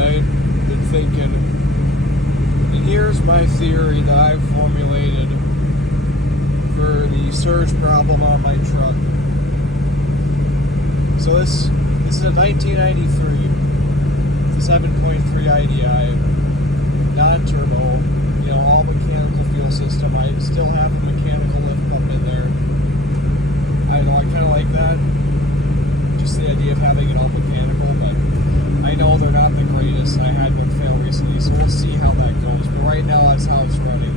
night, been thinking, and here's my theory that I've formulated for the surge problem on my truck. So this is a 1993. It's a 7.3 IDI, non-turbo, all mechanical fuel system. I still have a mechanical lift pump in there. I know I kind of like that, just the idea of having it all mechanical, but I know they're not the greatest. I had one fail recently, so we'll see how that goes. But right now, that's how it's running.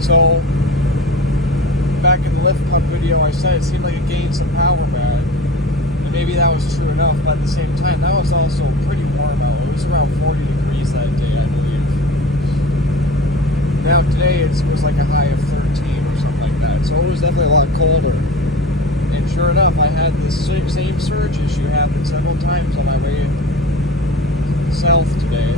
So, back in the lift pump video, I said it seemed like it gained some power back. And maybe that was true enough, but at the same time, that was also pretty warm out. It was around 40 degrees that day, I believe. Now today, it was like a high of 13 or something like that. So it was definitely a lot colder. And sure enough, I had this same surge issue happen several times on my way south today.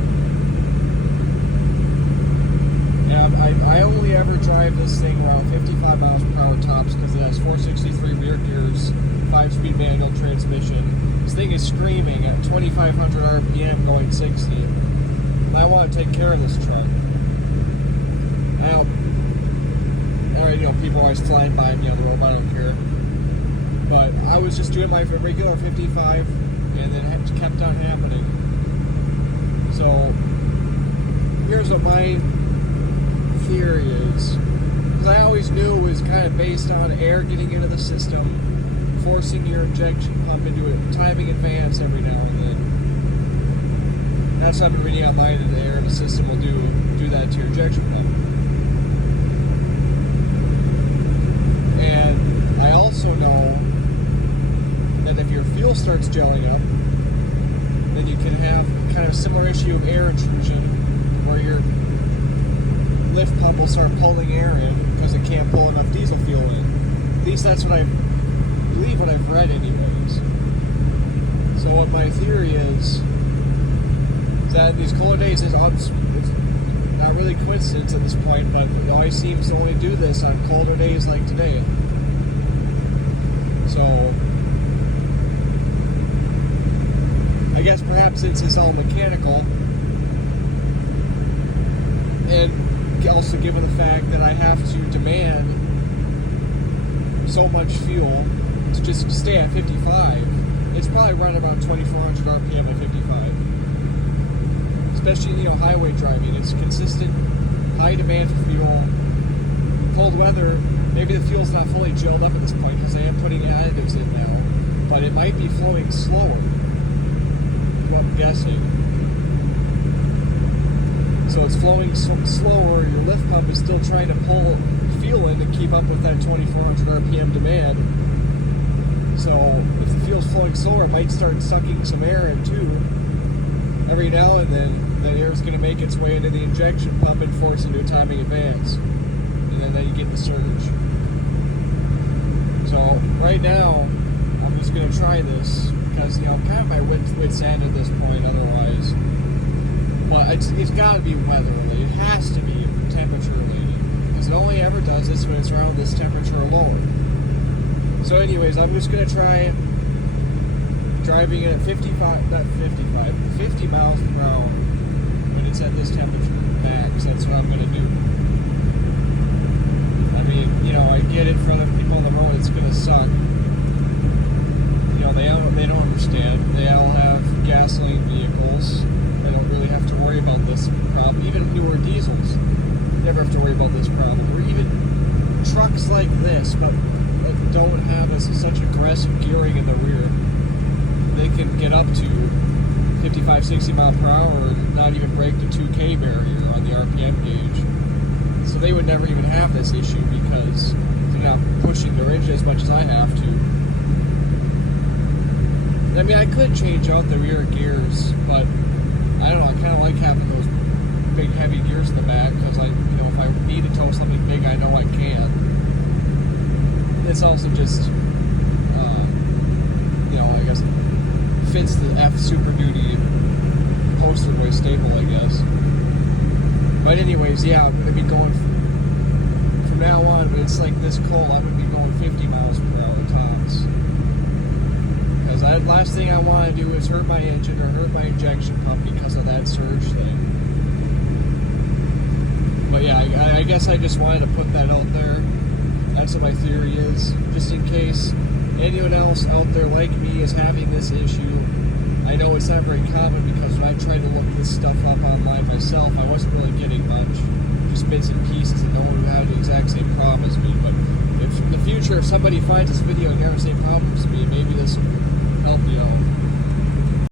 And I only ever drive this thing around 55 miles per hour tops because it has 463 rear gears, 5-speed manual transmission. This thing is screaming at 2,500 RPM going 60. And I want to take care of this truck. Now, people are always flying by me on the road, I don't care. But I was just doing my regular 55, and then it kept on happening. So, here's what my theory is. Because I always knew it was kind of based on air getting into the system, forcing your injection pump into a timing advance every now and then. That's what I've been reading online, that the air in the system will do that to your injection pump. And I also know that if your fuel starts gelling up, then you can have kind of a similar issue of air intrusion, where your lift pump will start pulling air in because it can't pull enough diesel fuel in. At least that's what I believe, what I've read anyways. So what my theory is that these colder days it's not really coincidence at this point, but it always seems to only do this on colder days like today. So I guess perhaps it's all mechanical, and also given the fact that I have to demand so much fuel to just stay at 55, it's probably running about 2,400 RPM at 55. Especially, highway driving. It's consistent, high demand for fuel. Cold weather, maybe the fuel's not fully gelled up at this point because I am putting additives in now, but it might be flowing slower, I'm guessing. So it's flowing slower, your lift pump is still trying to pull fuel in to keep up with that 2,400 RPM demand. So if the fuel's flowing slower, it might start sucking some air in too. Every now and then, that air is going to make its way into the injection pump and force into a timing advance. And then you get the surge. So right now, I'm just going to try this because, I'm kind of my wit's end at this point otherwise. But it's got to be weather related. It has to be temperature related. Because it only ever does this when it's around this temperature or lower. So anyways, I'm just going to try driving it at 50 miles per hour when it's at this temperature max. That's what I'm going to do. I mean, I get it for the people on the road, it's going to suck. They don't understand. They all have gasoline vehicles. They don't really have to worry about this problem. Even newer diesels never have to worry about this problem. Or even trucks like this, but that don't have such aggressive gearing in the rear. They can get up to 55, 60 mile per hour and not even break the 2K barrier on the RPM gauge. So they would never even have this issue because they're not pushing their engine as much as I have to. I mean, I could change out the rear gears, but I don't know, I kind of like having those big heavy gears in the back because if I need to tow something big, I know I can. It's also just, I guess fits the F Super Duty poster way stable, I guess. But anyways, yeah, I'm going to be going from now on, when it's like this cold, I'm going to be going 50 miles per hour tops. Because last thing I want to do is hurt my engine or hurt my injection pump because of that surge thing. But yeah, I guess I just wanted to put that out there. That's what my theory is, just in case anyone else out there like me is having this issue. I know it's not very common because when I tried to look this stuff up online myself, I wasn't really getting much. Just bits and pieces, and no one who had the exact same problem as me. But if in the future, if somebody finds this video and they have the same problem as me, maybe this will help,